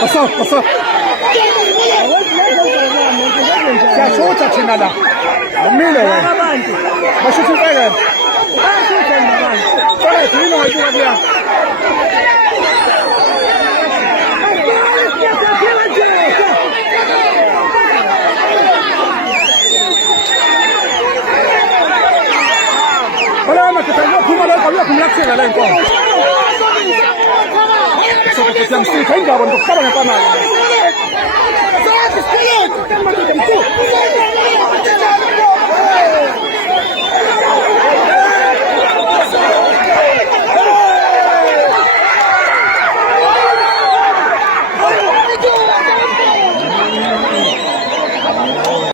Passou. Passou. Siyashutha thina la. Umile wena. Bashutha impeke. Kodwa thina ngayibuka kuya. Wala makita phuma la kwabuya kumlathela la inkomo. Siyamsitha indaba ndokuhlala ngempama.